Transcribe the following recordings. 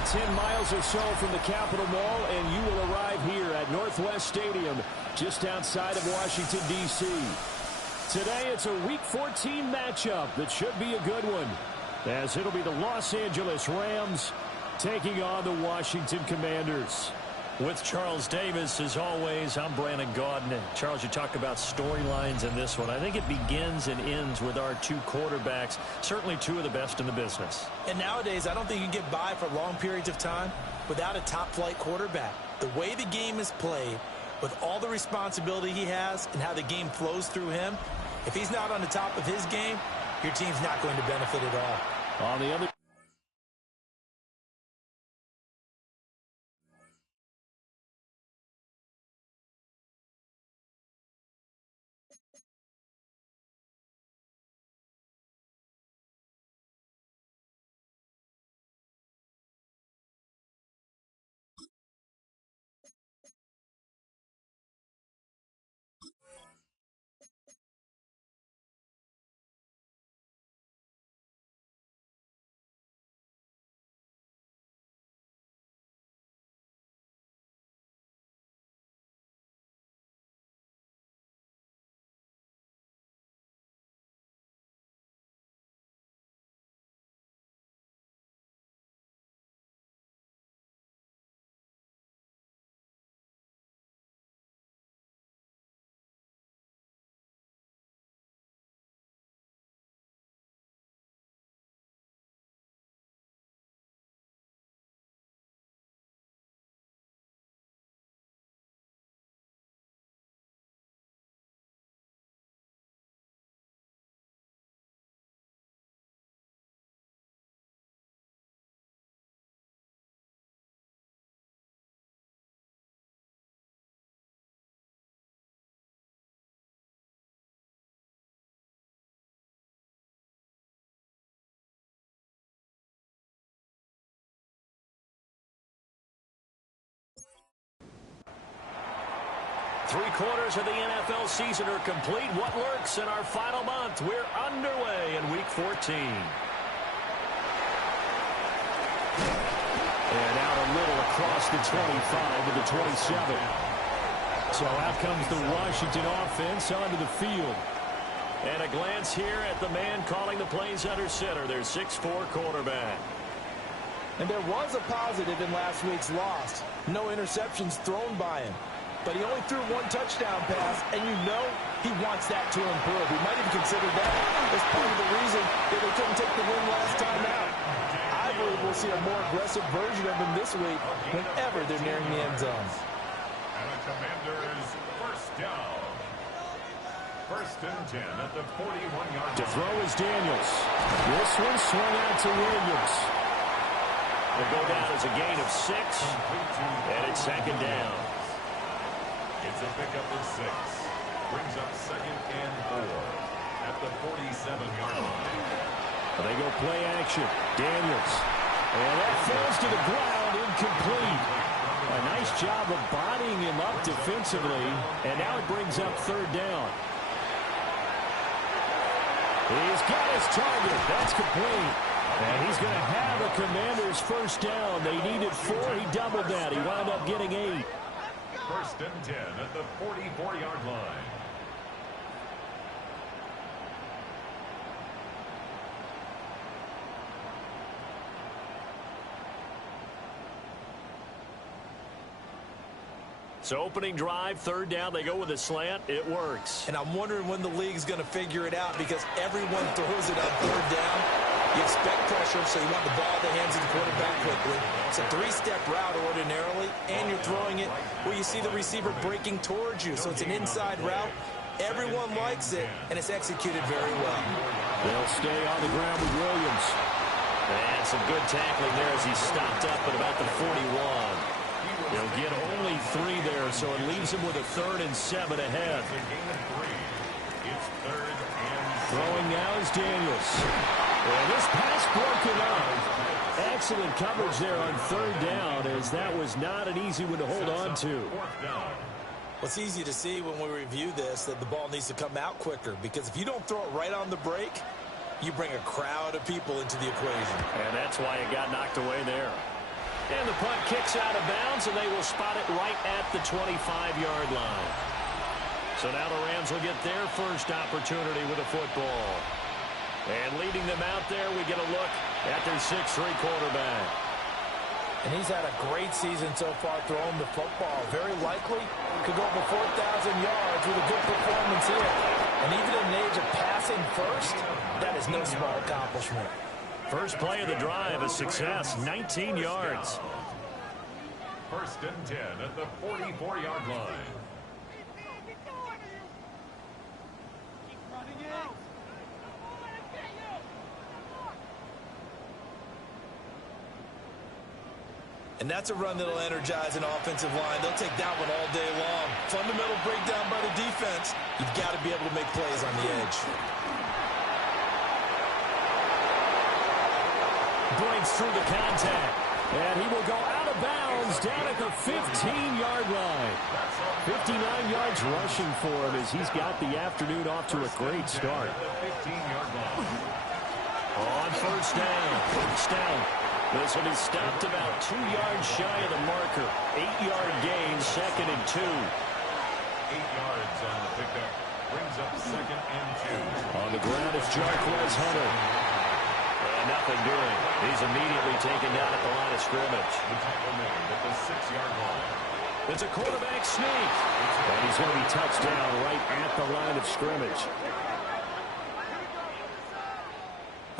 about 10 miles or so from the Capitol Mall, and you will arrive here at Northwest Stadium, just outside of Washington, D.C. Today, it's a Week 14 matchup that should be a good one, as it'll be the Los Angeles Rams taking on the Washington Commanders. With Charles Davis, as always, I'm Brandon Gaudin. And Charles, you talk about storylines in this one. I think it begins and ends with our two quarterbacks, certainly two of the best in the business. And nowadays, I don't think you can get by for long periods of time without a top-flight quarterback. The way the game is played, with all the responsibility he has and how the game flows through him, if he's not on the top of his game, your team's not going to benefit at all. On the other 3 quarters of the NFL season are complete. What lurks in our final month? We're underway in Week 14. and out a little across the 25 to the 27. So out comes the Washington offense onto the field. And a glance here at the man calling the plays under center, their 6'4" quarterback. And there was a positive in last week's loss. No interceptions thrown by him. But he only threw 1 touchdown pass, and you know he wants that to improve. He might have considered that as part of the reason that they couldn't take the win last time out. I believe we'll see a more aggressive version of him this week whenever they're nearing the end zone. And the Commanders first down. 1st and 10 at the 41-yard line. To throw is Daniels. This one swung out to Williams. Will go down as a gain of 6, and it's 2nd down. It's a pickup of 6. Brings up 2nd and 4 at the 47-yard line. They go play action. Daniels. And that falls to the ground, incomplete. A nice job of bodying him up defensively, and now it brings up 3rd down. He's got his target. That's complete. And he's going to have a Commanders first down. They needed 4. He doubled that. He wound up getting 8. 1st and 10 at the 44-yard line. So opening drive, 3rd down, they go with a slant. It works. And I'm wondering when the league's going to figure it out, because everyone throws it on 3rd down. You expect pressure, so you want the ball in the hands of the quarterback quickly. It's a 3-step route ordinarily, and you're throwing it where you see the receiver breaking towards you. So it's an inside route. Everyone likes it, and it's executed very well. They'll stay on the ground with Williams. And some good tackling there as he stopped up at about the 41. He'll get only 3 there, so it leaves him with a 3rd and 7 ahead. It's 3rd and 7. Throwing now is Daniels. And this pass broken up. Excellent coverage there on 3rd down, as that was not an easy one to hold on to. Well, it's easy to see when we review this that the ball needs to come out quicker, because if you don't throw it right on the break, you bring a crowd of people into the equation. And that's why it got knocked away there. And the punt kicks out of bounds, and they will spot it right at the 25-yard line. So now the Rams will get their first opportunity with a football. And leading them out there, we get a look at their 6'3" quarterback. And he's had a great season so far throwing the football. Very likely could go over 4,000 yards with a good performance here. And even in an age of passing first, that is no small accomplishment. First play of the drive, a success, 19 yards. First and 10 at the 44-yard line. And that's a run that'll energize an offensive line. They'll take that one all day long. Fundamental breakdown by the defense. You've got to be able to make plays on the edge. Breaks through the contact. And he will go out of bounds down at the 15-yard line. 59 yards rushing for him as he's got the afternoon off to a great start. On first down. This will be stopped about 2 yards shy of the marker. 8-yard gain, 2nd and 2. 8 yards on the pickup. Brings up 2nd and 2. On the ground is Jarquez Hunter. And nothing doing. He's immediately taken down at the line of scrimmage. The tackle made at the 6-yard line. It's a quarterback sneak. And he's going to be touched down right at the line of scrimmage.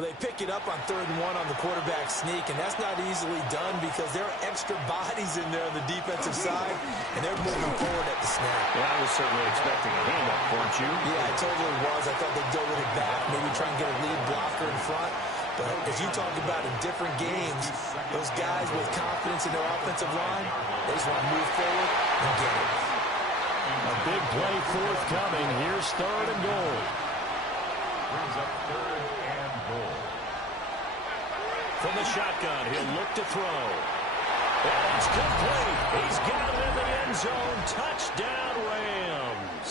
They pick it up on 3rd and 1 on the quarterback sneak, and that's not easily done because there are extra bodies in there on the defensive side, and they're moving forward at the snap. Yeah, I was certainly expecting a handoff, weren't you? Yeah, I totally was. I thought they'd go with it back, maybe try and get a lead blocker in front. But as you talk about in different games, those guys with confidence in their offensive line, they just want to move forward and get it. A big play forthcoming. Here's 3rd and goal. Brings up 3rd and goal. From the shotgun, he'll look to throw. And it's complete. He's got it in the end zone. Touchdown, Rams.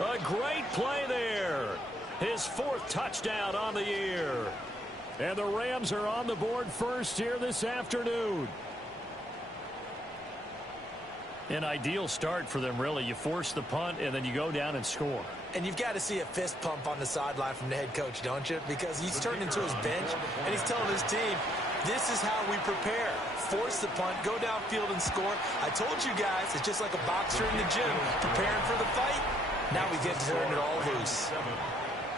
A great play there. His 4th touchdown on the year. And the Rams are on the board first here this afternoon. An ideal start for them, really. You force the punt, and then you go down and score. And you've got to see a fist pump on the sideline from the head coach, don't you? Because he's turned into his bench, and he's telling his team, this is how we prepare. Force the punt, go downfield and score. I told you guys, it's just like a boxer in the gym, preparing for the fight. Now we get to turn it all loose.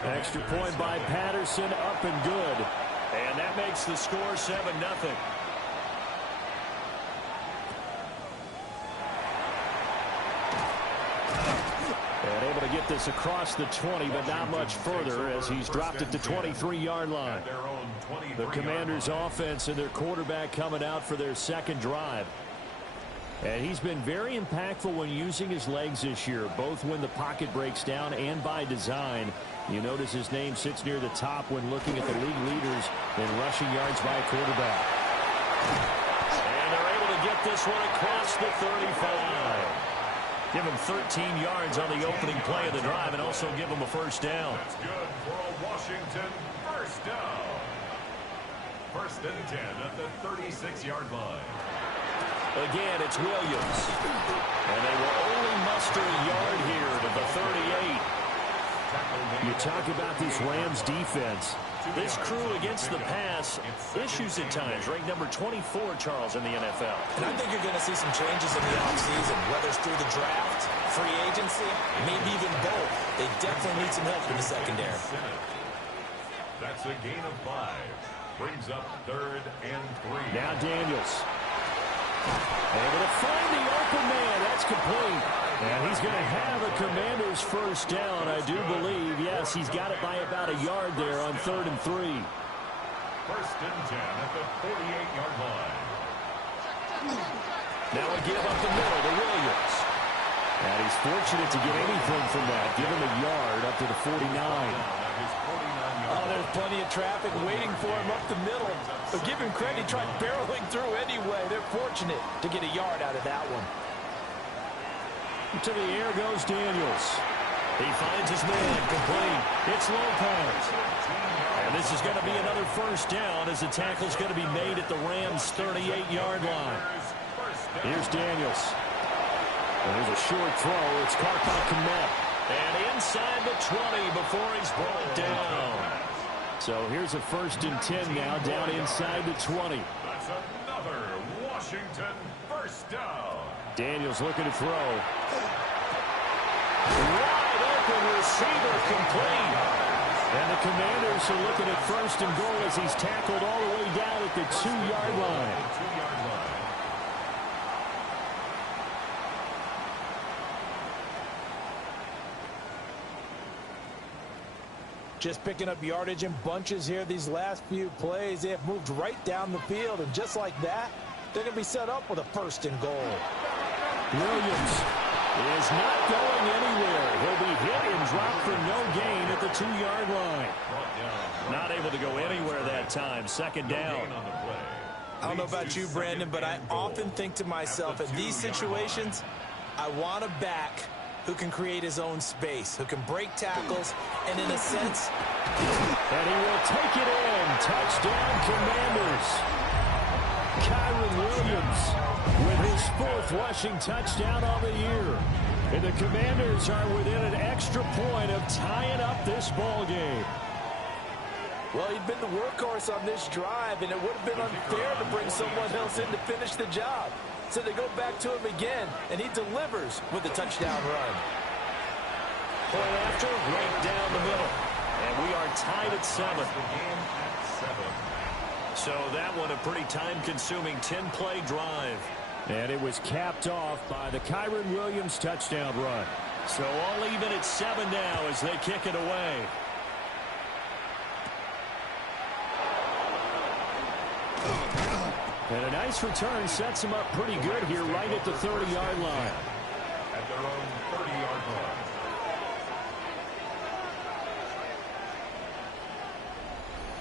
Extra point by Patterson, up and good. And that makes the score 7-0. And able to get this across the 20, but not much further as he's dropped it to 23-yard line. The Commanders' offense and their quarterback coming out for their 2nd drive. And he's been very impactful when using his legs this year, both when the pocket breaks down and by design. You notice his name sits near the top when looking at the league leaders in rushing yards by a quarterback. And they're able to get this one across the 35. Give him 13 yards on the opening play of the drive and also give him a first down. That's good for a Washington first down. 1st and 10 at the 36-yard line. Again, it's Williams. And they will only muster a yard here to the 38. You talk about this Rams defense. This crew against the pass, issues at times. Ranked number 24, Charles, in the NFL. And I think you're going to see some changes in the offseason, whether it's through the draft, free agency, maybe even both. They definitely need some help in the secondary. That's a gain of 5. Brings up 3rd and 3. Now Daniels. Able to find the open man. That's complete. And he's going to have a Commander's first down, I do believe. Yes, he's got it by about a yard there on 3rd and 3. 1st and 10 at the 48-yard line. Now we give up the middle to Williams. And he's fortunate to get anything from that. Give him a yard up to the 49. Oh, there's plenty of traffic waiting for him up the middle. But give him credit, he tried barreling through anyway. They're fortunate to get a yard out of that one. To the air goes Daniels. He finds his man, complete. It's Lopez. And this is going to be another first down as the tackle's going to be made at the Rams' 38-yard line. Here's Daniels. And there's a short throw. It's Komet. And inside the 20 before he's brought down. So here's a 1st and 10 now, down inside the 20. That's another Washington first down. Daniels looking to throw. Wide open receiver, complete. And the Commanders are looking at 1st and goal as he's tackled all the way down at the 2-yard line. Just picking up yardage in bunches here these last few plays. They have moved right down the field, and just like that, they're going to be set up with a 1st and goal. Williams is not going anywhere. He'll be hit and dropped for no gain at the 2-yard line. Not able to go anywhere that time. 2nd down. I don't know about you, Brandon, but I often think to myself, in these situations, I want a back who can create his own space, who can break tackles, and in a sense... And he will take it in. Touchdown, Commanders. Kyron Williams with his 4th rushing touchdown on the year. And the Commanders are within an extra point of tying up this ball game. Well, he'd been the workhorse on this drive, and it would have been unfair to bring someone else in to finish the job. So they go back to him again, and he delivers with a touchdown run. Point after, right down the middle. And we are tied at 7. So that one a pretty time-consuming 10-play drive. And it was capped off by the Kyron Williams touchdown run. So all even at 7 now as they kick it away. And a nice return sets him up pretty good here right at the 30-yard line. At their own 30-yard line.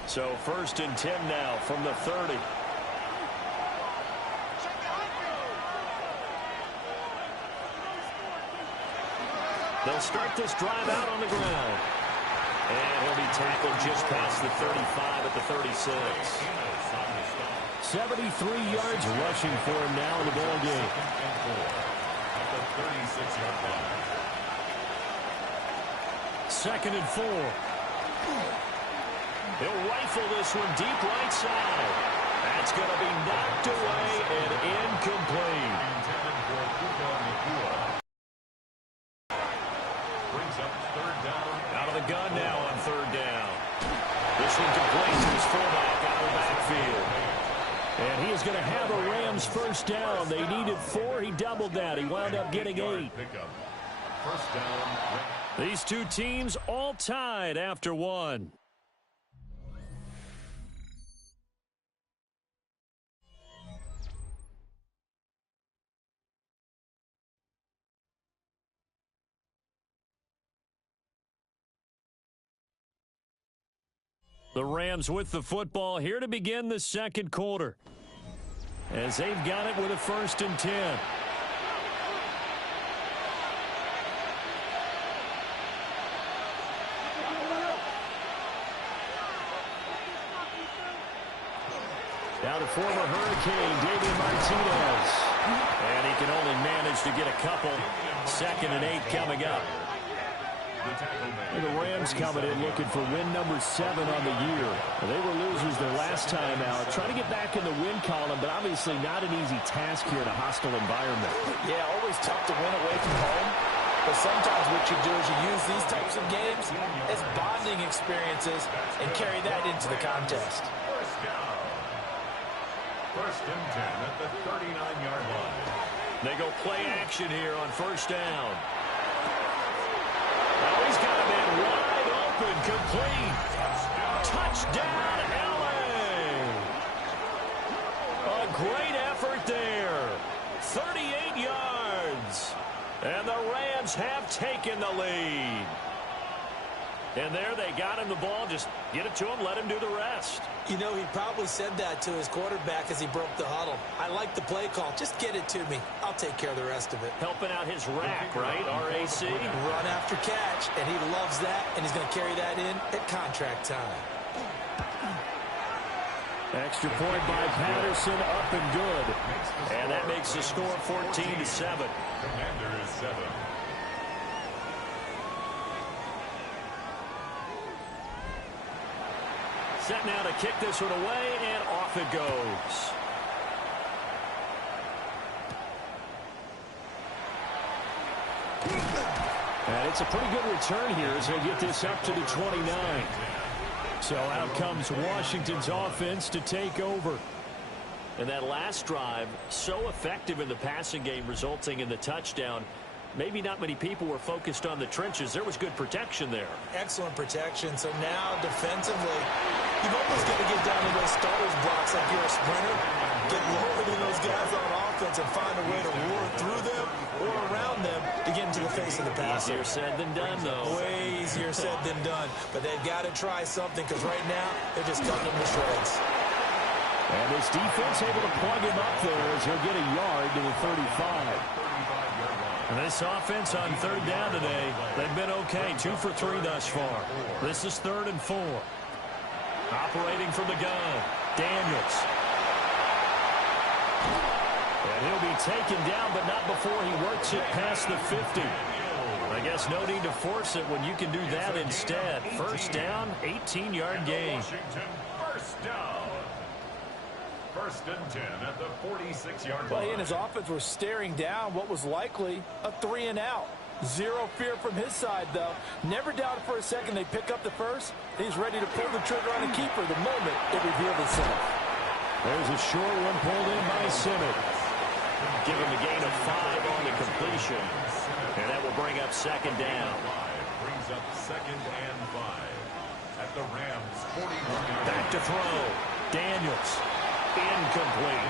So 1st and 10 now from the 30. They'll start this drive out on the ground. And he'll be tackled just past the 35 at the 36. 73 yards rushing for him now in the ball game. At the 36-yard line. 2nd and 4. He'll rifle this one deep right side. That's going to be knocked away and incomplete. Intended for brings up 3rd down. Out of the gun now on 3rd down. This one complete to his fullback out of the backfield. And he is going to have a Rams 1st down. They needed 4. He doubled that. He wound up getting 8. First down. These two teams all tied after 1. The Rams with the football here to begin the 2nd quarter. As they've got it with a 1st and 10. Now the former Hurricane, David Martinez. And he can only manage to get a couple. 2nd and 8 coming up. The Rams coming in looking for win number 7 on the year. They were losers their last time out. Trying to get back in the win column, but obviously not an easy task here in a hostile environment. Yeah, always tough to win away from home. But sometimes what you do is you use these types of games as bonding experiences and carry that into the contest. First down. 1st and 10 at the 39-yard line. They go play action here on 1st down. Now he's got him in wide open, complete. Touchdown, LA. A great effort there. 38 yards. And the Rams have taken the lead. And there they got him the ball. Just get it to him, let him do the rest. You know, he probably said that to his quarterback as he broke the huddle. I like the play call. Just get it to me. I'll take care of the rest of it. Helping out his rack, right? RAC. Run after catch, and he loves that, and he's going to carry that in at contract time. Extra point by Patterson, up and good. And that makes the score 14-7. Commanders 7. Set now to kick this one away, and off it goes. And it's a pretty good return here as they get this up to the 29. So out comes Washington's offense to take over. And that last drive, so effective in the passing game, resulting in the touchdown. Maybe not many people were focused on the trenches. There was good protection there. Excellent protection. So now defensively, you've almost got to get down to those starters blocks like you're a sprinter. Get lower than those guys on offense and find a way to roar through them or around them to get into the face of the passer. Easier said than done, though. Way easier said than done. But they've got to try something because right now they're just cutting them to shreds. And this defense able to plug him up there as he'll get a yard to the 35. And this offense on third down today, they've been okay. 2 for 3 thus far. This is 3rd and 4. Operating from the gun, Daniels. And he'll be taken down, but not before he works it past the 50. I guess no need to force it when you can do that instead. First down, 18-yard gain. First down. 1st and 10 at the 46-yard line. Well, he and his offense were staring down what was likely a 3-and-out. Zero fear from his side, though. Never doubted for a second they pick up the first. He's ready to pull the trigger on a keeper the moment it revealed itself. There's a short one pulled in by Simmons. Give him a gain of 5 on the completion. And that will bring up 2nd down. Brings up 2nd and 5 at the Rams 41. Back to throw. Daniels. Incomplete.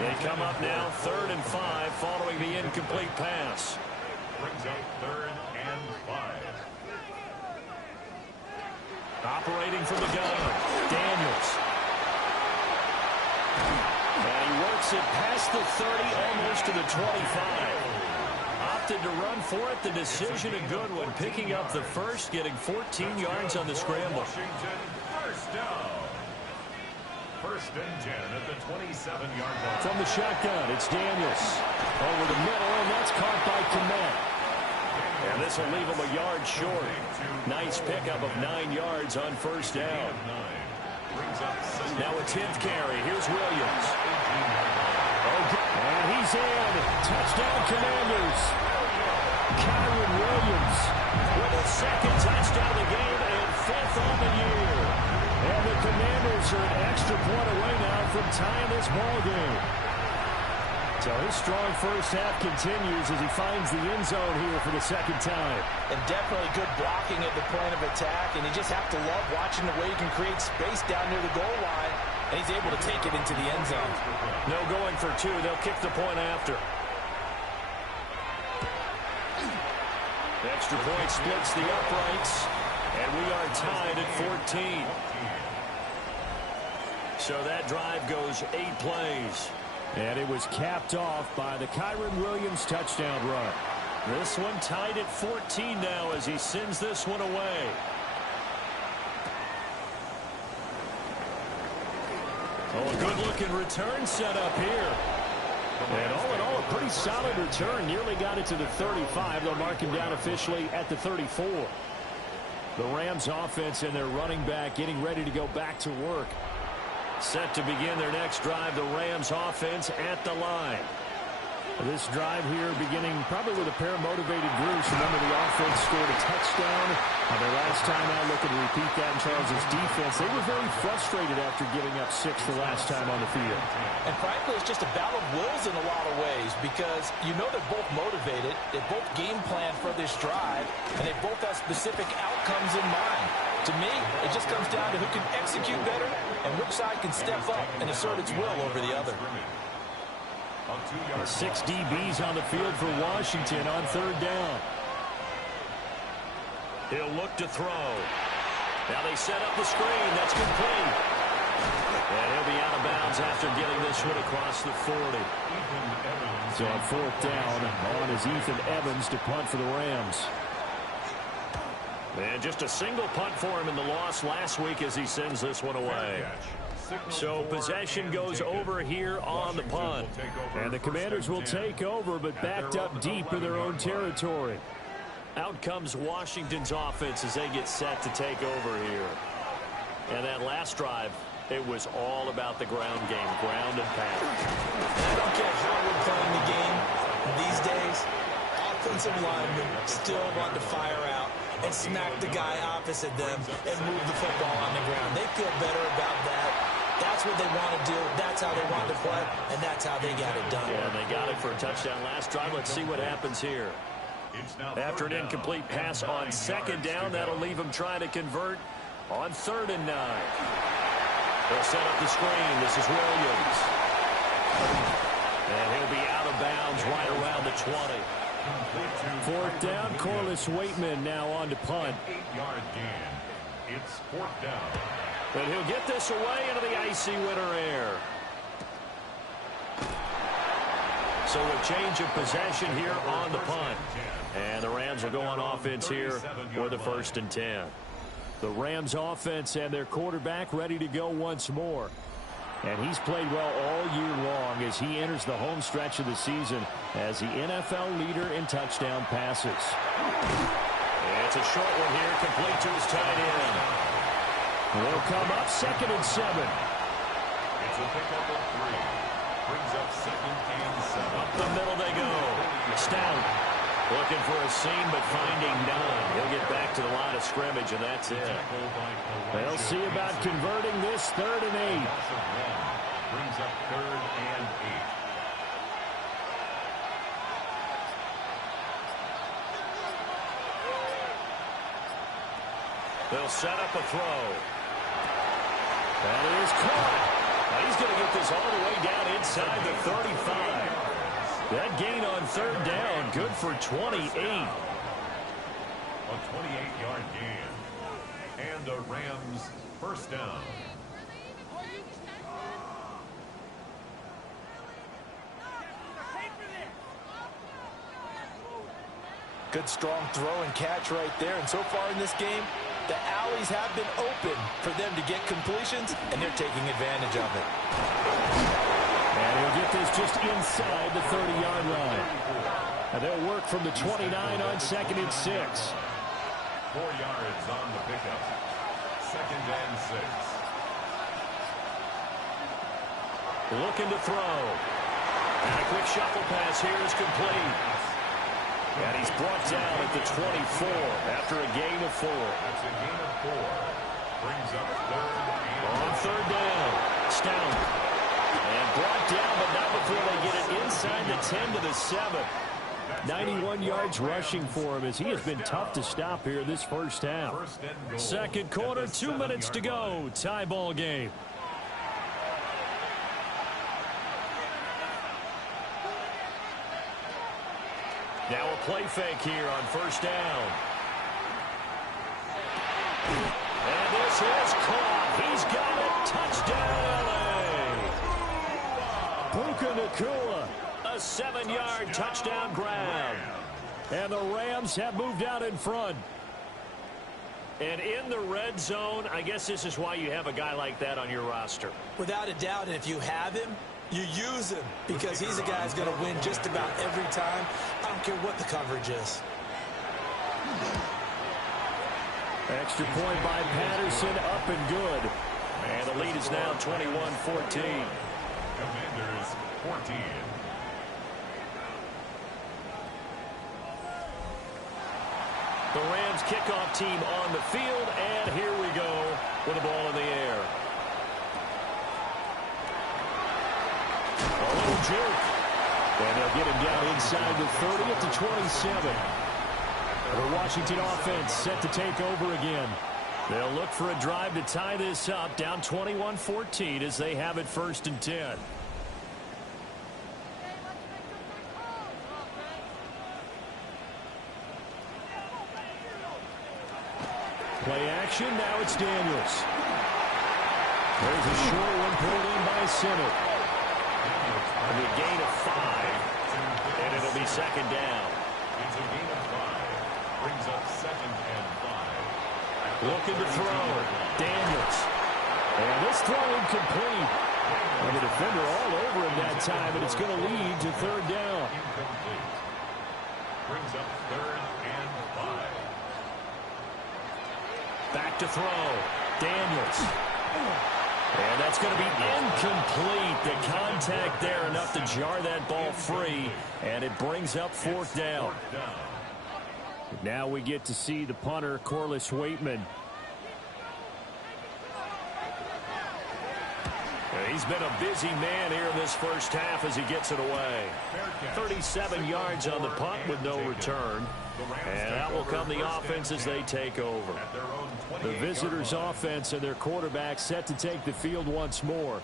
They come up now 3rd and 5 following the incomplete pass. Brings up 3rd and 5. Operating from the gun, Daniels. And he works it past the 30, almost to the 25. Opted to run for it. The decision a good one. Picking up the first, getting 14 yards on the scramble. Washington, first down. 1st and 10 at the 27-yard line. From the shotgun, it's Daniels. Over the middle, and that's caught by Kmet. And this will leave him a yard short. Nice pickup of 9 yards on 1st down. Now a 10th carry. Here's Williams. And he's in. Touchdown, Commanders. Kyron Williams With his 2nd touchdown of the game and 5th on the year. And the Commanders are an extra point away now from tying this ball game. So his strong first half continues as he finds the end zone here for the 2nd time. And definitely good blocking at the point of attack. And you just have to love watching the way you can create space down near the goal line. And he's able to take it into the end zone. No going for 2. They'll kick the point after. The extra point splits the uprights. And we are tied at 14. So that drive goes 8 plays. And it was capped off by the Kyron Williams touchdown run. This one tied at 14 now as he sends this one away. Oh, a good-looking return set up here. And all in all, a pretty solid return. Nearly got it to the 35. They'll mark him down officially at the 34. The Rams offense and their running back getting ready to go back to work. Set to begin their next drive, the Rams offense at the line. This drive here beginning probably with a pair of motivated groups. Remember, the offense scored a touchdown. Their last time out, looking to repeat that in Charles' defense. They were very frustrated after giving up 6 the last time on the field. And frankly, it's just a battle of wills in a lot of ways because you know they're both motivated. They both game plan for this drive, and they both have specific outcomes in mind. To me, it just comes down to who can execute better and which side can step up and assert its will over the other. 6 DBs on the field for Washington on 3rd down. He'll look to throw. Now they set up the screen. That's complete. And he'll be out of bounds after getting this one across the 40. So on fourth down, on is Ethan Evans to punt for the Rams. And just a single punt for him in the loss last week as he sends this one away. So possession goes over here on the punt. And the Commanders will take over, but backed up deep in their own territory. Out comes Washington's offense as they get set to take over here. And that last drive, it was all about the ground game, ground and pound. I don't care how we're playing the game these days. Offensive linemen still want to fire out and smack the guy opposite them and move the football on the ground. They feel better about that. That's what they want to do. That's how they want to play, and that's how they got it done. Yeah, they got it for a touchdown last drive. Let's see what happens here. After an incomplete pass on second down, that'll leave them trying to convert on 3rd and 9. They'll set up the screen. This is Williams. And he'll be out of bounds right around the 20. Fourth down, Corliss Waitman now on to punt. 8-yard gain. It's 4th down. But he'll get this away into the icy winter air. So a change of possession here on the punt. And the Rams will go on offense here for the 1st and 10. The Rams offense and their quarterback ready to go once more. And he's played well all year long as he enters the home stretch of the season as the NFL leader in touchdown passes. It's a short one here, complete to his tight end. Will come up 2nd and 7. It's a pickup of 3. Brings up 2nd and 7. Up the middle they go. Stout looking for a seam, but finding none. He'll get back to the line of scrimmage, and that's it. They'll see about converting this 3rd and 8. Brings up 3rd and 8. They'll set up a throw. That is caught. Now he's going to get this all the way down inside the 35. That gain on 3rd down, good for 28. A 28-yard gain. And the Rams 1st down. Good strong throw and catch right there. And so far in this game, the alleys have been open for them to get completions, and they're taking advantage of it. And he'll get this just inside the 30-yard line. And they'll work from the 29 on 2nd and 6. 4 yards on the pickup. 2nd and 6. Looking to throw. And a quick shuffle pass here is complete. And he's brought down at the 24 after a gain of 4. That's a gain of 4. Brings up 3rd and on 3rd down. Stout. And brought down, but not before they get it inside the 10 to the 7. 91 yards rushing for him as he has been tough to stop here this first half. 2nd quarter, 2 minutes to go. Tie ball game. Now a play fake here on 1st down. And this is caught. He's got it. Touchdown, LA. Puka Nacua. A 7-yard touchdown grab. And the Rams have moved out in front. And in the red zone, I guess this is why you have a guy like that on your roster. Without a doubt, and if you have him, you use him because he's a guy who's going to win just about every time. I don't care what the coverage is. Extra point by Patterson, up and good. And the lead is now 21-14. Commanders 14. The Rams kickoff team on the field, and here we go with the ball in the air. A little juke. And they'll get him down inside the 30 at the 27. The Washington offense set to take over again. They'll look for a drive to tie this up, down 21-14 as they have it 1st and 10. Play action. Now it's Daniels. There's a short one pulled in by Simmons. It'll be a gain of 5, and it'll be second down. It's a gain of 5. Brings up second and 5. Looking to throw. Daniels. And this throw incomplete. And the defender all over him that time, and it's going to lead to third down. Incomplete. Brings up third and 5. Back to throw. Daniels. And that's going to be incomplete. The contact there enough to jar that ball free, and it brings up fourth down. Now we get to see the punter, Corliss Waitman. He's been a busy man here in this first half as he gets it away. 37 yards on the punt with no return. And that will come the offense as they take over. The visitors' offense and their quarterback set to take the field once more.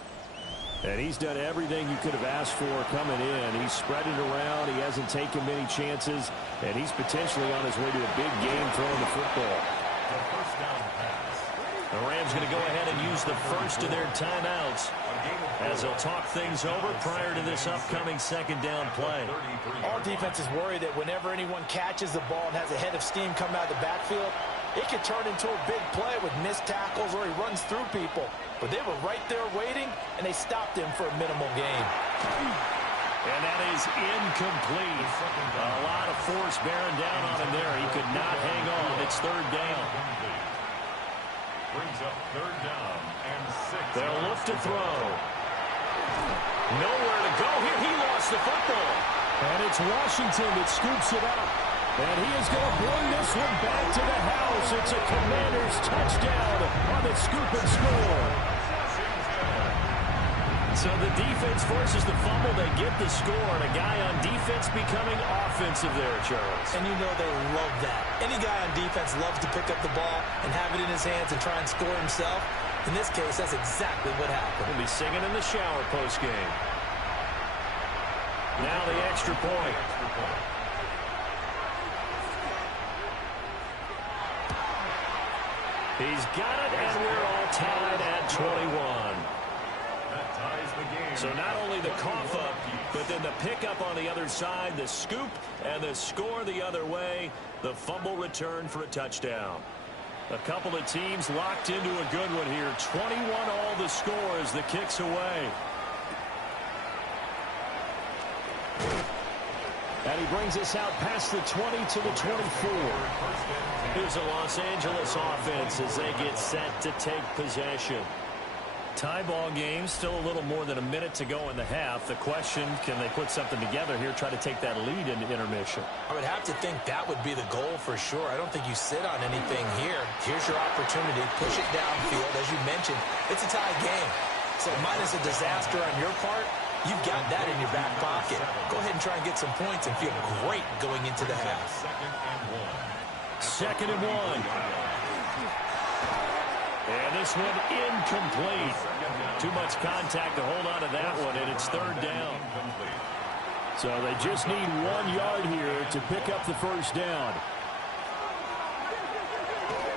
And he's done everything you could have asked for coming in. He's spread it around. He hasn't taken many chances. And he's potentially on his way to a big game throwing the football. The Rams going to go ahead and use the first of their timeouts as they'll talk things over prior to this upcoming second down play. All defenses worry that whenever anyone catches the ball and has a head of steam coming out of the backfield, it can turn into a big play with missed tackles or he runs through people. But they were right there waiting, and they stopped him for a minimal gain. And that is incomplete. A lot of force bearing down on him there. He could not hang on. It's third down. Brings up third down and 6. They'll look to throw. Nowhere to go here. He lost the football. And it's Washington that scoops it up. And he is going to bring this one back to the house. It's a Commanders touchdown on the scoop and score. So the defense forces the fumble. They get the score. And a guy on defense becoming offensive there, Charles. And you know they love that. Any guy on defense loves to pick up the ball and have it in his hands and try and score himself. In this case, that's exactly what happened. He'll be singing in the shower post-game. Now the extra point. He's got it, and we're all tied at 21. So not only the cough up, but then the pickup on the other side, the scoop, and the score the other way, the fumble return for a touchdown. A couple of teams locked into a good one here. 21 all the score as the kick's away. And he brings us out past the 20 to the 24. Here's a Los Angeles offense as they get set to take possession. Tie ball game, still a little more than a minute to go in the half. The question, can they put something together here, try to take that lead into intermission? I would have to think that would be the goal for sure. I don't think you sit on anything here. Here's your opportunity. Push it downfield. As you mentioned, it's a tie game. So minus a disaster on your part, you've got that in your back pocket. Go ahead and try and get some points and feel great going into the half. Second and 1. And this one incomplete. Too much contact to hold on to that one, and it's third down. So they just need 1 yard here to pick up the first down.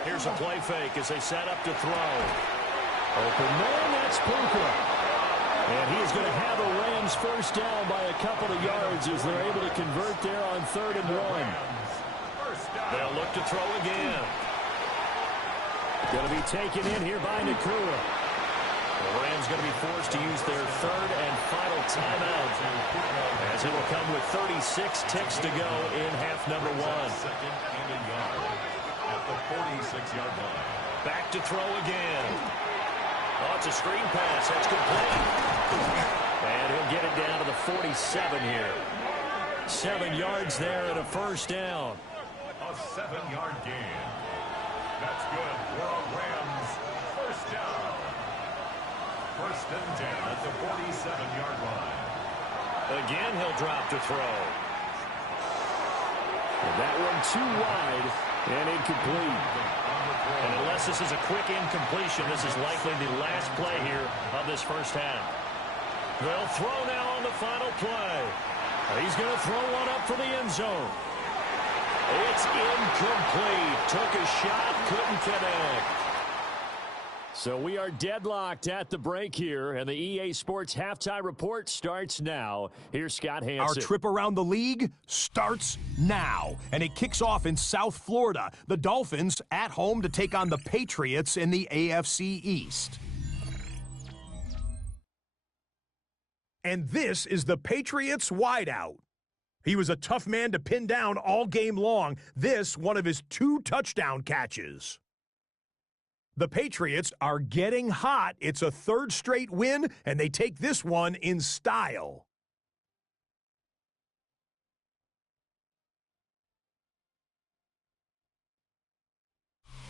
Here's a play fake as they set up to throw. Open man, that's Puka. And he is going to have the Rams first down by a couple of yards as they're able to convert there on 3rd and 1. They'll look to throw again. Going to be taken in here by Nakua. The Rams going to be forced to use their third and final timeout as it will come with 36 ticks to go in half number 1. Second and a yard at the 46-yard line. Back to throw again. Oh, it's a screen pass. That's complete. And he'll get it down to the 47 here. 7 yards there and a first down. A 7-yard gain. That's good for a Rams first down. First and 10 at the 47-yard line. Again, he'll drop to throw. And that one too wide and incomplete. And unless this is a quick incompletion, this is likely the last play here of this first half. They'll throw now on the final play. He's going to throw one up for the end zone. It's incomplete. took a shot, couldn't connect. So we are deadlocked at the break here, and the EA Sports Halftime Report starts now. Here's Scott Hansen. Our trip around the league starts now, and it kicks off in South Florida. The Dolphins at home to take on the Patriots in the AFC East. And this is the Patriots wideout. He was a tough man to pin down all game long. This, one of his 2 touchdown catches. The Patriots are getting hot. It's a 3rd straight win, and they take this one in style.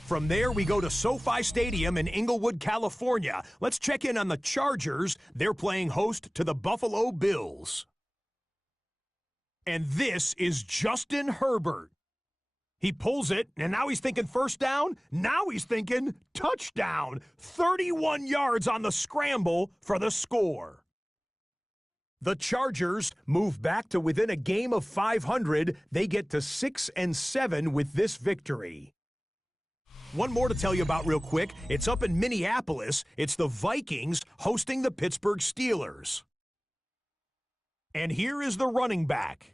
From there, we go to SoFi Stadium in Inglewood, California. Let's check in on the Chargers. They're playing host to the Buffalo Bills. And this is Justin Herbert. He pulls it, and now he's thinking first down. Now he's thinking touchdown. 31 yards on the scramble for the score. The Chargers move back to within a game of 500. They get to 6-7 with this victory. One more to tell you about real quick. It's up in Minneapolis. It's the Vikings hosting the Pittsburgh Steelers. And here is the running back.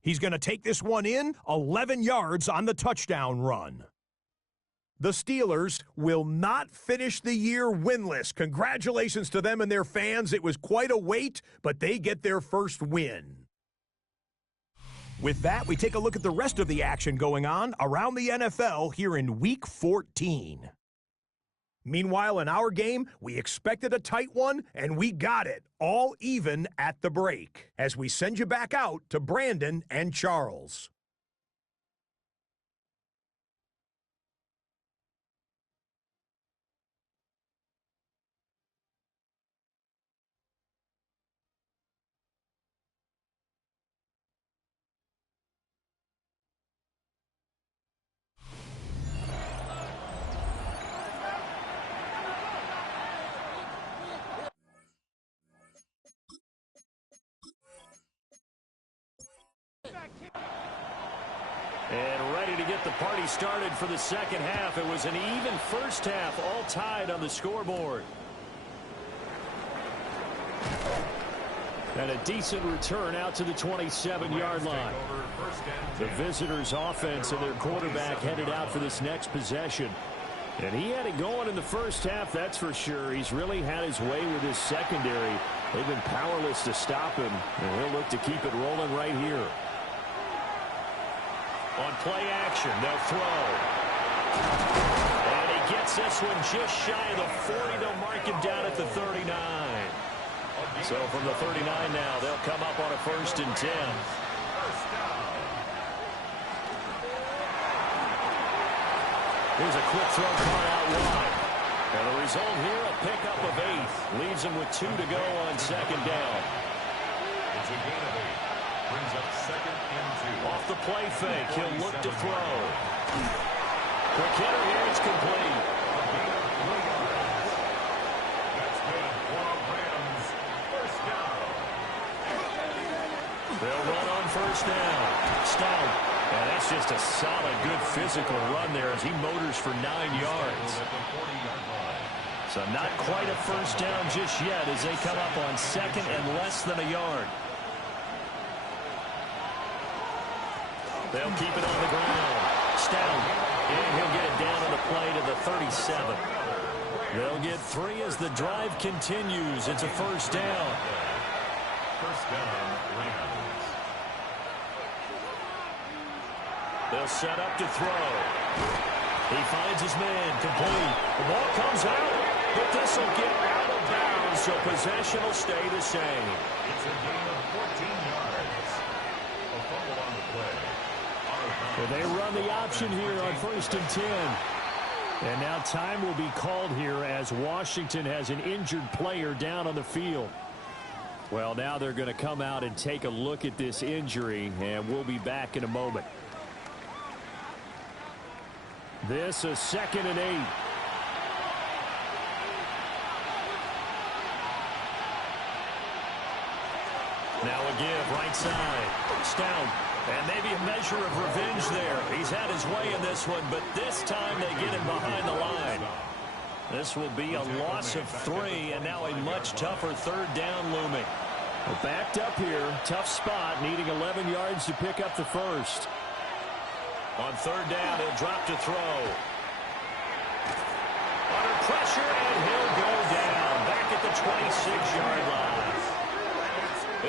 He's going to take this one in, 11 yards on the touchdown run. The Steelers will not finish the year winless. Congratulations to them and their fans. It was quite a wait, but they get their first win. With that, we take a look at the rest of the action going on around the NFL here in Week 14. Meanwhile, in our game, we expected a tight one, and we got it, all even at the break, as we send you back out to Brandon and Charles. And ready to get the party started for the second half. It was an even first half, all tied on the scoreboard. And a decent return out to the 27-yard line. The visitors' offense and their quarterback headed out for this next possession. And he had it going in the first half, that's for sure. He's really had his way with his secondary. They've been powerless to stop him, and he'll look to keep it rolling right here. On play action, they'll throw. And he gets this one just shy of the 40. They'll mark him down at the 39. So from the 39 now, they'll come up on a 1st and 10. Here's a quick throw caught out wide. And the result here, a pickup of 8. Leaves him with 2 to go on 2nd down. It's a gain of 8. Brings up 2nd and 2. Off the play fake, he'll look to throw. Quick hitter here, it's complete. That's good for Rams. First down. They'll run on 1st down. Stout. And that's just a solid, good physical run there as he motors for 9 yards. So not quite a 1st down just yet as they come up on 2nd and less than a yard. They'll keep it on the ground. Stout. And he'll get it down on the play to the 37. They'll get 3 as the drive continues. It's a 1st down. First down, Rams. They'll set up to throw. He finds his man, complete. The ball comes out, but this will get out of bounds, so possession will stay the same. It's a gain of 14 yards. A fumble on the play. Well, they run the option here on 1st and 10. And now time will be called here as Washington has an injured player down on the field. Well, now they're going to come out and take a look at this injury, and we'll be back in a moment. This is 2nd and 8. Now a give, right side. Stout. And maybe a measure of revenge there. He's had his way in this one, but this time they get him behind the line. This will be a loss of 3, and now a much tougher third down looming. Well, backed up here, tough spot, needing 11 yards to pick up the first. On third down, he'll drop to throw. Under pressure, and he'll go down back at the 26-yard line.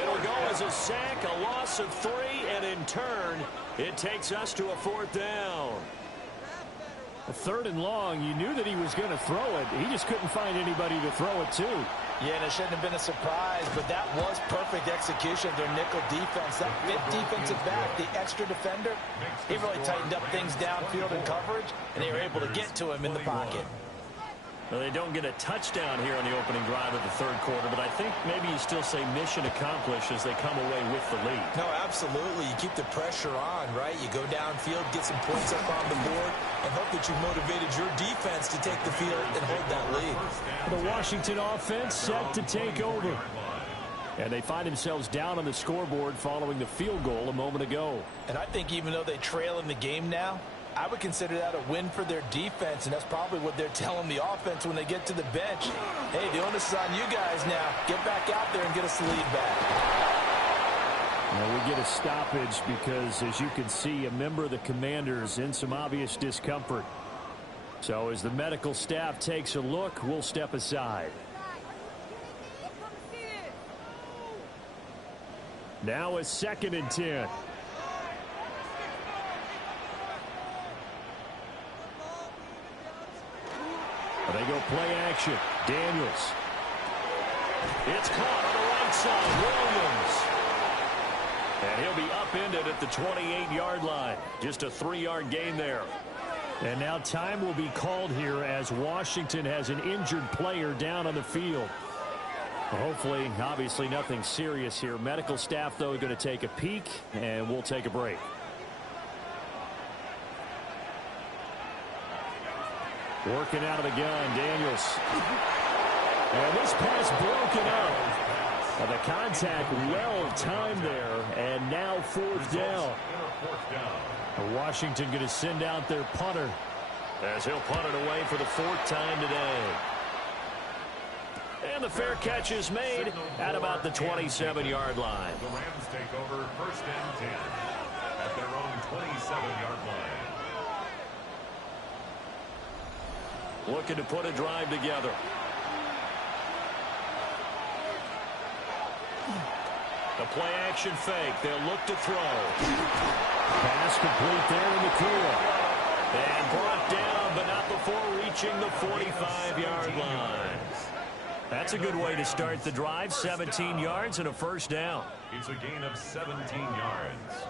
It'll go as a sack, a loss of 3, and in turn, it takes us to a fourth down. A third and long, you knew that he was going to throw it. He just couldn't find anybody to throw it to. Yeah, and it shouldn't have been a surprise, but that was perfect execution of their nickel defense. That fifth defensive back, the extra defender, he really tightened up things downfield in coverage, and they were able to get to him in the pocket. Well, they don't get a touchdown here on the opening drive of the third quarter, but I think maybe you still say mission accomplished as they come away with the lead. No, absolutely. You keep the pressure on, right? You go downfield, get some points up on the board, and hope that you've motivated your defense to take the field and hold that lead. The Washington offense set to take over. And they find themselves down on the scoreboard following the field goal a moment ago. And I think even though they trail in the game now, I would consider that a win for their defense, and that's probably what they're telling the offense when they get to the bench. Hey, the onus is on you guys now. Get back out there and get us the lead back. Well, we get a stoppage because, as you can see, a member of the Commanders in some obvious discomfort. So as the medical staff takes a look, we'll step aside. Now a 2nd and 10. They go play action. Daniels. It's caught on the right side. Williams. And he'll be upended at the 28-yard line. Just a 3-yard gain there. And now time will be called here as Washington has an injured player down on the field. Hopefully, obviously nothing serious here. Medical staff, though, are going to take a peek, and we'll take a break. Working out of the gun, Daniels. And this pass broken up. The contact well timed there, and now 4th down. Washington going to send out their punter. As he'll punt it away for the 4th time today. And the fair catch is made at about the 27-yard line. The Rams take over 1st and 10 at their own 27-yard line. Looking to put a drive together. The play action fake. They'll look to throw. Pass complete there in the clear. And brought down, but not before reaching the 45-yard line. That's a good way to start the drive. 17 yards and a 1st down. It's a gain of 17 yards.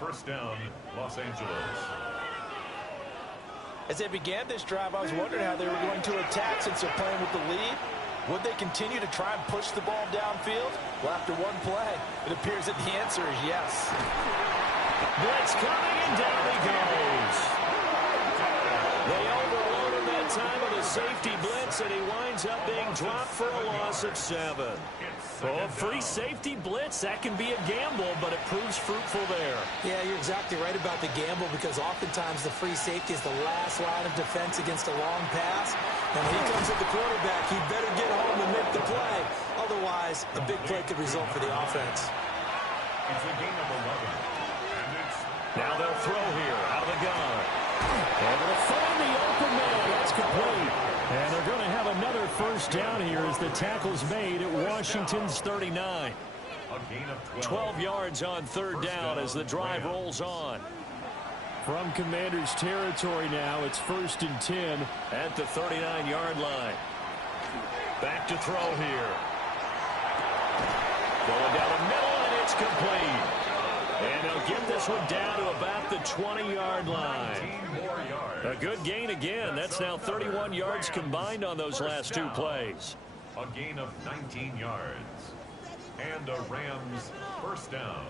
1st down, Los Angeles. As they began this drive, I was wondering how they were going to attack since they're playing with the lead. Would they continue to try and push the ball downfield? Well, after one play, it appears that the answer is yes. Blitz coming, and down he goes. They overload him that time with a safety blitz, and he winds up being dropped for a loss of 7. Oh, free safety blitz, that can be a gamble, but it proves fruitful there. Yeah, you're exactly right about the gamble, because oftentimes the free safety is the last line of defense against a long pass. And when he comes at the quarterback, he better get home and make the play. Otherwise, a big play could result for the offense. It's a gain of 11. And it's now they'll throw here out of the gun. And they'll find the open man. That's complete. And they're going to have another 1st down here as the tackle's made at Washington's 39. a gain of 12 yards on 3rd down as the drive rolls on. From Commanders territory now, it's 1st and 10 at the 39-yard line. Back to throw here. Going down the middle, and it's complete. And they'll get this one down to about the 20-yard line. A good gain again. That's now 31 yards combined on those last 2 plays. A gain of 19 yards. And a Rams 1st down.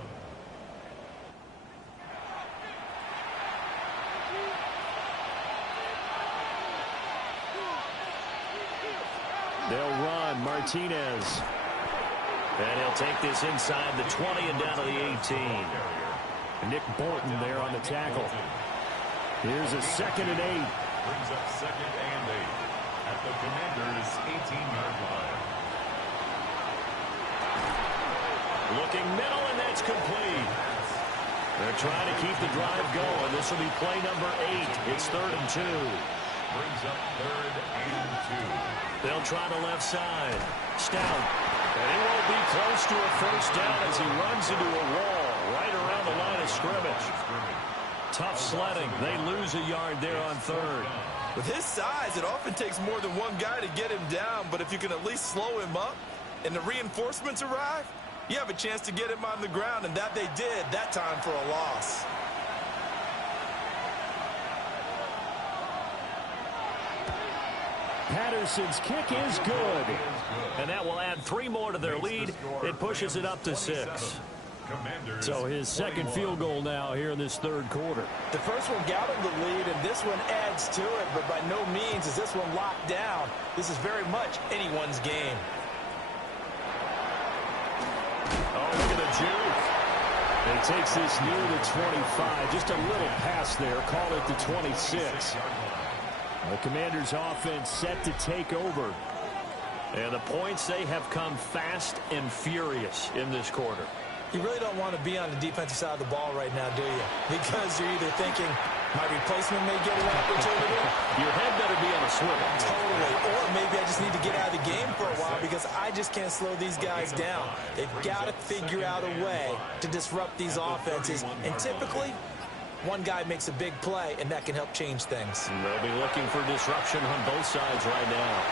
They'll run Martinez. And he'll take this inside the 20 and down to the 18. Nick Bolton there on the tackle. Here's a 2nd and 8. Brings up 2nd and 8 at the Commanders' 18-yard line. Looking middle, and that's complete. They're trying to keep the drive going. This will be play number 8. It's 3rd and 2. Brings up 3rd and 2. They'll try the left side. Stout. And he won't be close to a first down as he runs into a wall right around the line of scrimmage. Tough sledding. They lose a yard there on 3rd. With his size, it often takes more than one guy to get him down, but if you can at least slow him up and the reinforcements arrive, you have a chance to get him on the ground, and that they did that time for a loss. Patterson's kick is good. And that will add 3 more to their lead. It pushes it up to 6. So his 2nd field goal now here in this 3rd quarter. The first one got him the lead, and this one adds to it, but by no means is this one locked down. This is very much anyone's game. Oh, look at the juke. He takes this near the 25. Just a little pass there. Call it the 26. The Commanders' offense set to take over. And the points, they have come fast and furious in this quarter. You really don't want to be on the defensive side of the ball right now, do you? Because you're either thinking, my replacement may get an opportunity. Your head better be on a swivel. Totally. Or maybe I just need to get out of the game for a while because I just can't slow these guys down. They've got to figure out a way to disrupt these offenses. And typically, one guy makes a big play, and that can help change things. And they'll be looking for disruption on both sides right now.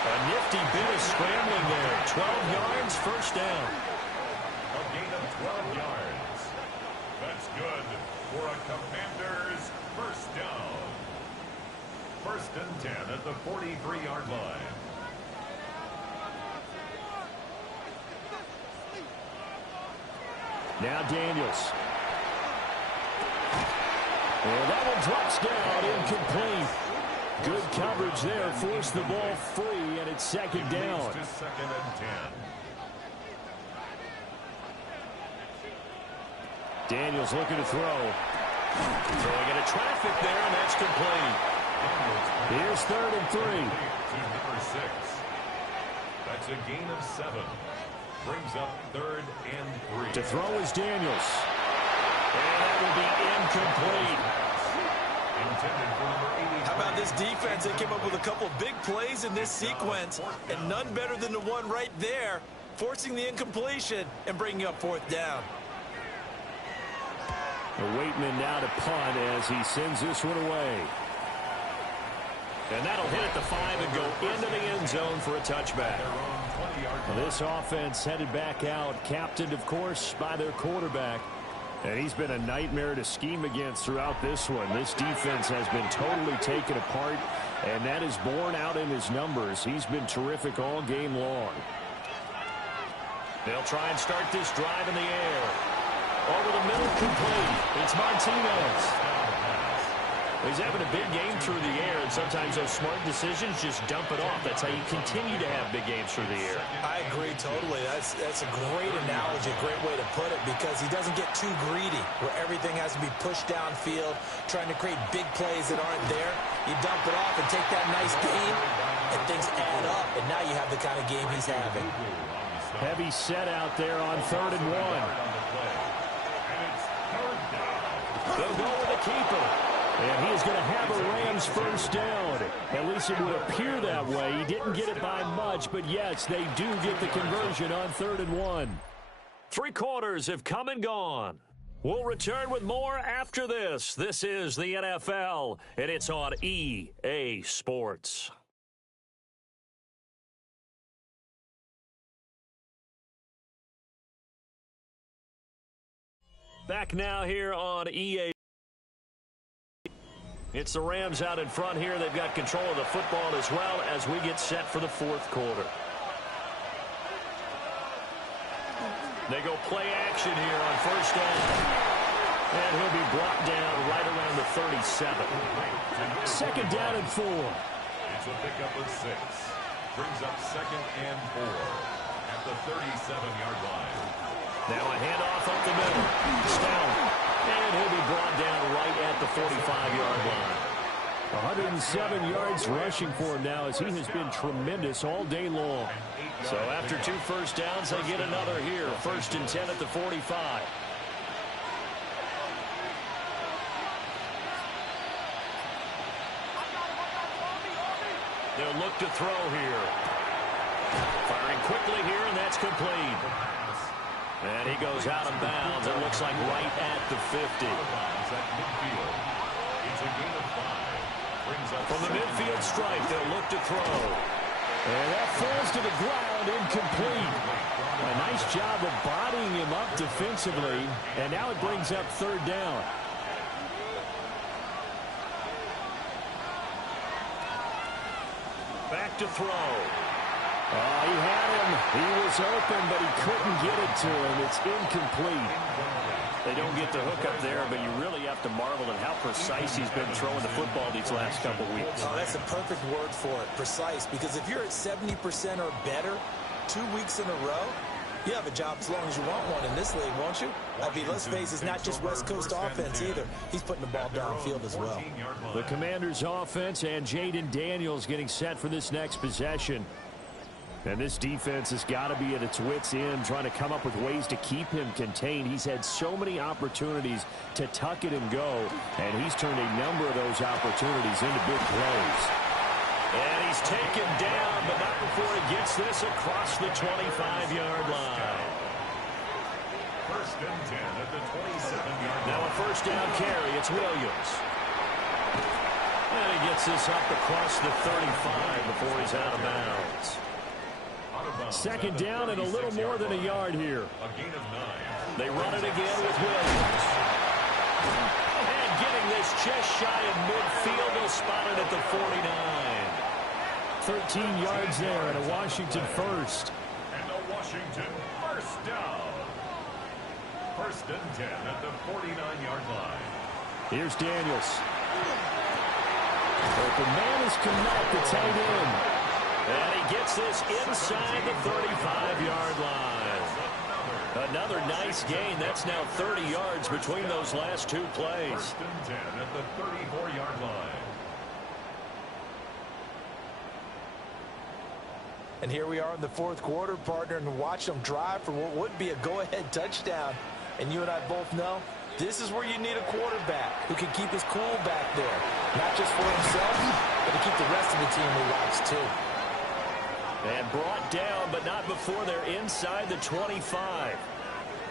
A nifty bit of scrambling there. 12 yards, first down. A gain of 12 yards. That's good for a Commanders first down. 1st and 10 at the 43-yard line. Now Daniels. And that one drops down, incomplete. Good coverage there, forced the ball free, and it's 2nd down. 2nd and 10. Daniels looking to throw. Throwing into traffic there, and that's complete. Here's 3rd and 3. To number 6. That's a gain of 7. Brings up 3rd and 3. To throw is Daniels. And that will be incomplete. Intended for number 80. How about this defense? They came up with a couple of big plays in this sequence, and none better than the one right there, forcing the incompletion and bringing up 4th down. Waitman now to punt as he sends this one away. And that'll hit at the 5 and go into the end zone for a touchback. This offense headed back out, captained, of course, by their quarterback. And he's been a nightmare to scheme against throughout this one. This defense has been totally taken apart, and that is borne out in his numbers. He's been terrific all game long. They'll try and start this drive in the air. Over the middle, complete. It's Martinez. He's having a big game through the air, and sometimes those smart decisions just dump it off. That's how you continue to have big games through the air. I agree totally. That's a great analogy, a great way to put it, because he doesn't get too greedy where everything has to be pushed downfield, trying to create big plays that aren't there. You dump it off and take that nice gain, and things add up, and now you have the kind of game he's having. Heavy set out there on 3rd and 1. They'll go with the keeper. And he is going to have a Rams first down. At least it would appear that way. He didn't get it by much, but yes, they do get the conversion on 3rd and 1. 3 quarters have come and gone. We'll return with more after this. This is the NFL, and it's on EA Sports. Back now here on EA. It's the Rams out in front here. They've got control of the football as well as we get set for the 4th quarter. They go play action here on first down. And he'll be brought down right around the 37. 2nd down and 4. It's a pickup of 6. Brings up 2nd and 4 at the 37-yard line. Now a handoff up the middle. Stout. And he'll be brought down right at the 45-yard line. 107 yards rushing for him now as he has been tremendous all day long. So after 2 first downs, they get another here. 1st and 10 at the 45. They'll look to throw here. Firing quickly here, and that's complete. And he goes out of bounds. It looks like right at the 50. From the midfield stripe, they'll look to throw. And that falls to the ground, incomplete. A nice job of bodying him up defensively. And now it brings up 3rd down. Back to throw. He had him. He was open, but he couldn't get it to him. It's incomplete. They don't get the hook up there, but you really have to marvel at how precise he's been throwing the football these last couple weeks. Oh, that's a perfect word for it, precise, because if you're at 70% or better 2 weeks in a row, you have a job as long as you want one in this league, won't you? I mean, let's face it, it's not just West Coast offense either. He's putting the ball downfield as well. The Commanders' offense and Jaden Daniels getting set for this next possession. And this defense has got to be at its wits' end, trying to come up with ways to keep him contained. He's had so many opportunities to tuck it and go, and he's turned a number of those opportunities into big plays. And he's taken down, but not before he gets this across the 25-yard line. 1st and 10 at the 27-yard line. Now a 1st down carry. It's Williams. And he gets this up across the 35 before he's out of bounds. 2nd down and a little more than a yard here. A gain of 9. They run it again with Williams. And getting this just shy of midfield. They'll spot it at the 49. 13 yards there and a Washington first. And a Washington first down. 1st and 10 at the 49-yard line. Here's Daniels. Open man is Kmet, the tight end. And he gets this inside the 35-yard line. Another nice gain. That's now 30 yards between those last 2 plays. 1st and 10 at the 34-yard line. And here we are in the 4th quarter, partner, and watch them drive for what would be a go-ahead touchdown. And you and I both know this is where you need a quarterback who can keep his cool back there. Not just for himself, but to keep the rest of the team relaxed, too. And brought down, but not before they're inside the 25.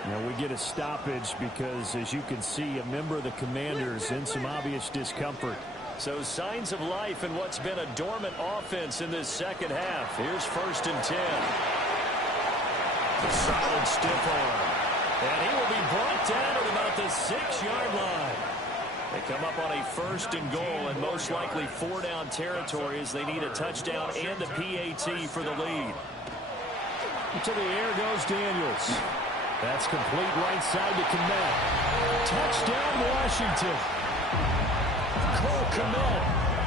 Now we get a stoppage because, as you can see, a member of the Commanders in some obvious discomfort. So signs of life in what's been a dormant offense in this 2nd half. Here's 1st and 10. A solid stiff arm. And he will be brought down at about the 6-yard line. They come up on a 1st and goal and most likely 4-down territory as they need a touchdown and a PAT for the lead. To the air goes Daniels. That's complete right side to Kmet. Touchdown, Washington. Cole Kmet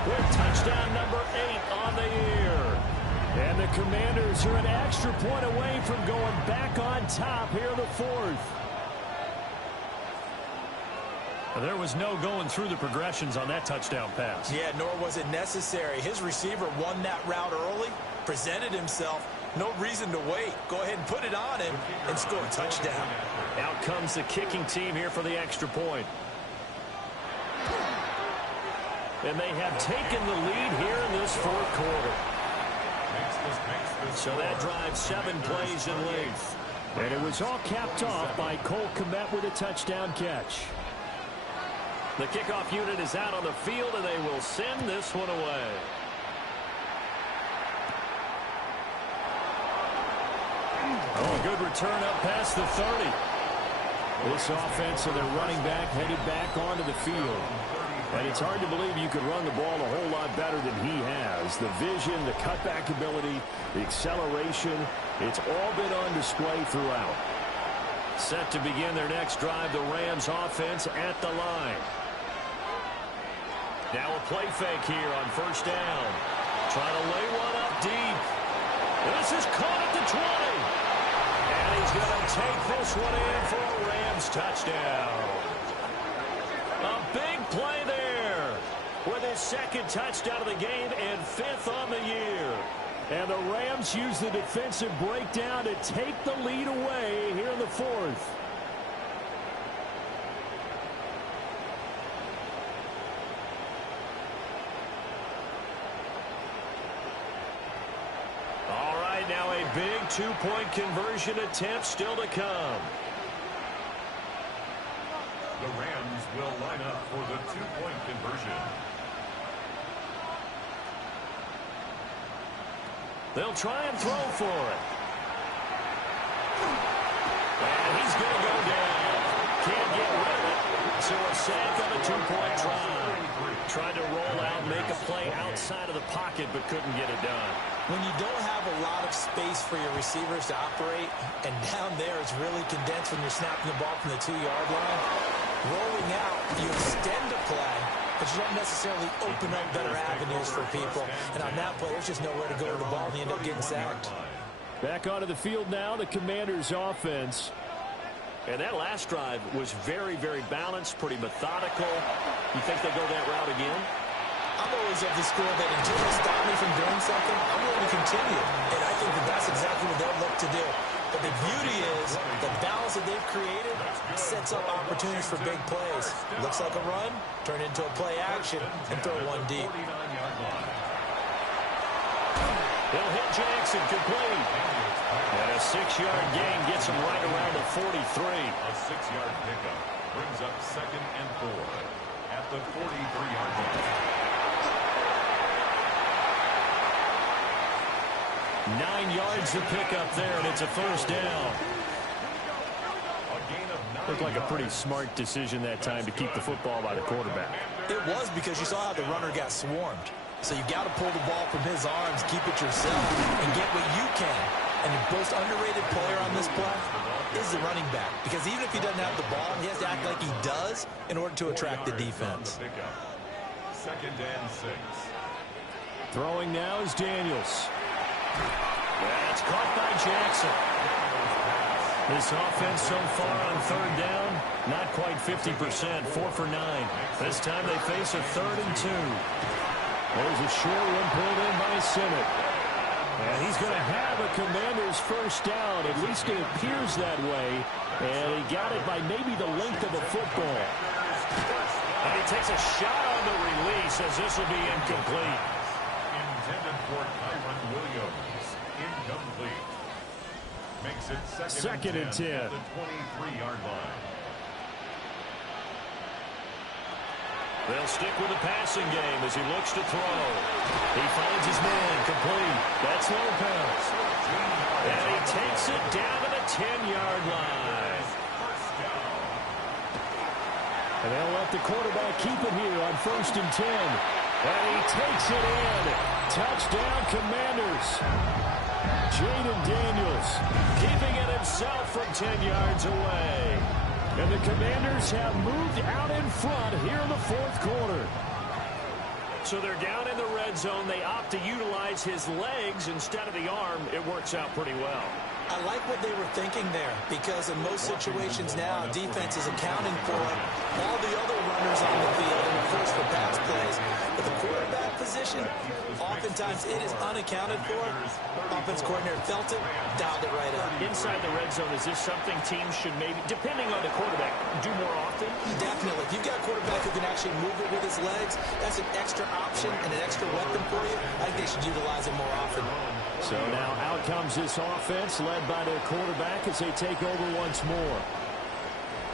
with touchdown number 8 on the year. And the Commanders are an extra point away from going back on top here in the 4th. There was no going through the progressions on that touchdown pass. Yeah, nor was it necessary. His receiver won that route early, presented himself. No reason to wait. Go ahead and put it on him and score a touchdown. Out comes the kicking team here for the extra point. And they have taken the lead here in this 4th quarter. So that drives 7 plays in length. And it was all capped off by Cole Kmet with a touchdown catch. The kickoff unit is out on the field, and they will send this one away. Oh, a good return up past the 30. This offense and their running back headed back onto the field. And it's hard to believe you could run the ball a whole lot better than he has. The vision, the cutback ability, the acceleration, it's all been on display throughout. Set to begin their next drive, the Rams offense at the line. Now a play fake here on 1st down. Trying to lay one up deep. This is caught at the 20. And And he's going to take this one in for a Rams touchdown. A big play there with his second touchdown of the game and 5th on the year. And the Rams use the defensive breakdown to take the lead away here in the 4th. All right, now a big 2-point conversion attempt still to come. The Rams will line up for the 2-point conversion. They'll try and throw for it. And he's going to go down. Can't get rid of it. So a sack on a 2-point try. Tried to roll out, make a play outside of the pocket, but couldn't get it done. When you don't have a lot of space for your receivers to operate, and down there it's really condensed when you're snapping the ball from the 2-yard line, rolling out, you extend a play, but you don't necessarily open up better avenues for people. And on that play, there's just nowhere to go to the ball, and you end up getting sacked. Back onto the field now, the Commanders' offense. And that last drive was very, very balanced, pretty methodical. You think they go that route again? I'm always of the school that until they stop me from doing something, I'm willing to continue. And I think that that's exactly what they'll look to do. But the beauty is the balance that they've created sets up opportunities for big plays. Looks like a run, turn into a play action, and throw one deep. They'll hit Jackson, complete. And a 6-yard gain gets him right around the 43. A 6-yard pickup brings up 2nd and 4 at the 43-yard line. 9 yards to pick up there, and it's a first down. Looked like a pretty smart decision that time to keep the football by the quarterback. It was, because you saw how the runner got swarmed. So you got to pull the ball from his arms, keep it yourself, and get what you can. And the most underrated player on this play is the running back. Because even if he doesn't have the ball, he has to act like he does in order to attract the defense. 2nd and 6. Throwing now is Daniels. That's caught by Jackson. This offense so far on 3rd down, not quite 50%, 4 for 9. This time they face a 3rd and 2. There's a short one pulled in by Sinnott. And he's going to have a Commander's first down. At least it appears that way. And he got it by maybe the length of a football. And he takes a shot on the release as this will be incomplete. Intended for Kyron Williams. Incomplete. Makes it second and 10 at the 23-yard line. They'll stick with the passing game as he looks to throw. He finds his man, complete. That's Lopez. And he takes it down to the 10-yard line. And they'll let the quarterback keep it here on 1st and 10. And he takes it in. Touchdown, Commanders. Jaden Daniels keeping it himself from 10 yards away. And the Commanders have moved out in front here in the 4th quarter. So they're down in the red zone. They opt to utilize his legs instead of the arm. It works out pretty well. I like what they were thinking there, because in most situations now, defense is accounting for all the other runners on the field and, of course, for pass plays. But the quarterback position, oftentimes it is unaccounted for. Offense coordinator felt it, dialed it right up. Inside the red zone, is this something teams should maybe, depending on the quarterback, do more often? Definitely. If you've got a quarterback who can actually move it with his legs, that's an extra option and an extra weapon for you. I think they should utilize it more often. So now out comes this offense led by their quarterback as they take over once more.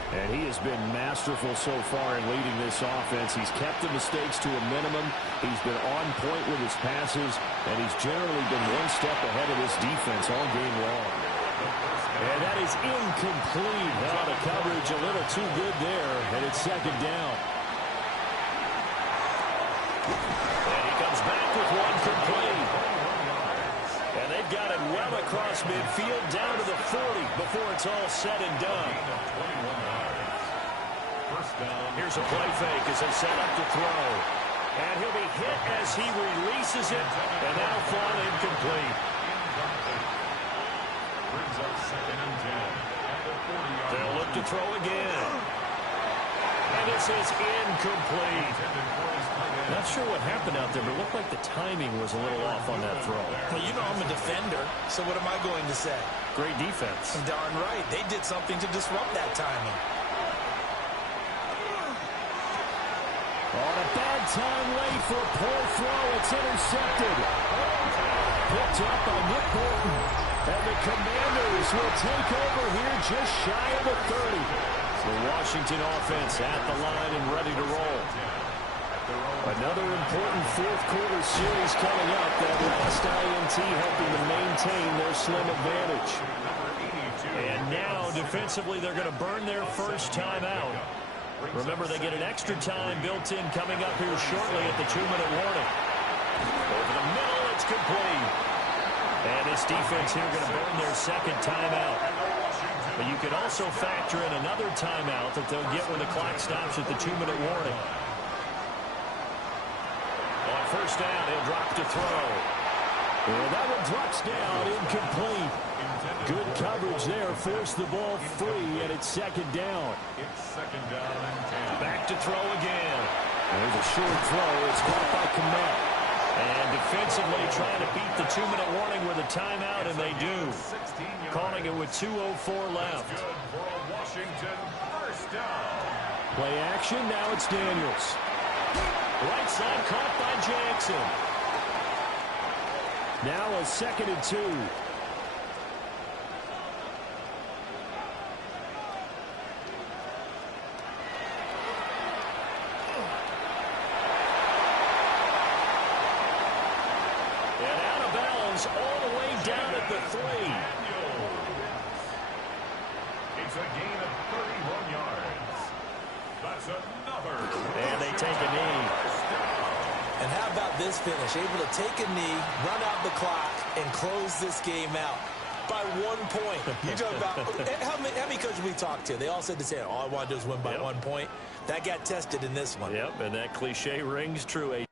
And he has been masterful so far in leading this offense. He's kept the mistakes to a minimum. He's been on point with his passes, and he's generally been one step ahead of this defense all game long. And that is incomplete. Oh, the coverage a little too good there, and it's 2nd down. And he comes back with one complete. And they've got it well across midfield down to the 40 before it's all said and done. Here's a play fake as they set up to throw. And he'll be hit as he releases it, and that'll fall incomplete. brings up 2nd and 10 at the 40-yard line. They'll look to throw again. And this is incomplete. Not sure what happened out there, but it looked like the timing was a little off on that throw. Well, you know I'm a defender, so what am I going to say? Great defense. Darn right. They did something to disrupt that timing. On a bad time late for a poor throw. It's intercepted. Picked up by Nick Bolton. And the Commanders will take over here just shy of the 30. The Washington offense at the line and ready to roll. Another important fourth quarter series coming up. That last INT helping to maintain their slim advantage. And now defensively they're going to burn their first timeout. Remember, they get an extra time built in coming up here shortly at the 2-minute warning. Over the middle, it's complete. And this defense here going to burn their second timeout. But you can also factor in another timeout that they'll get when the clock stops at the 2-minute warning. On first down, he'll drop to throw. Well, that one drops down, incomplete. Good coverage there, forced the ball free, and it's 2nd down. It's 2nd down and 10. Back to throw again. There's a short throw. It's caught by Komet. And defensively trying to beat the 2-minute warning with a timeout, and they do. Calling it with 2:04 left. Good for a Washington first down. Play action, now it's Daniels. Right side caught by Jackson. Now a 2nd and 2. And out of bounds all the way down at the 3. It's a gain of 31 yards. That's another. And they take a knee. And how about this finish? Able to take a knee, run out the clock, and close this game out by 1 point. You talk about how many coaches we talked to? They all said the same. All I want to do is win by 1 point. That got tested in this one. Yep, and that cliche rings true.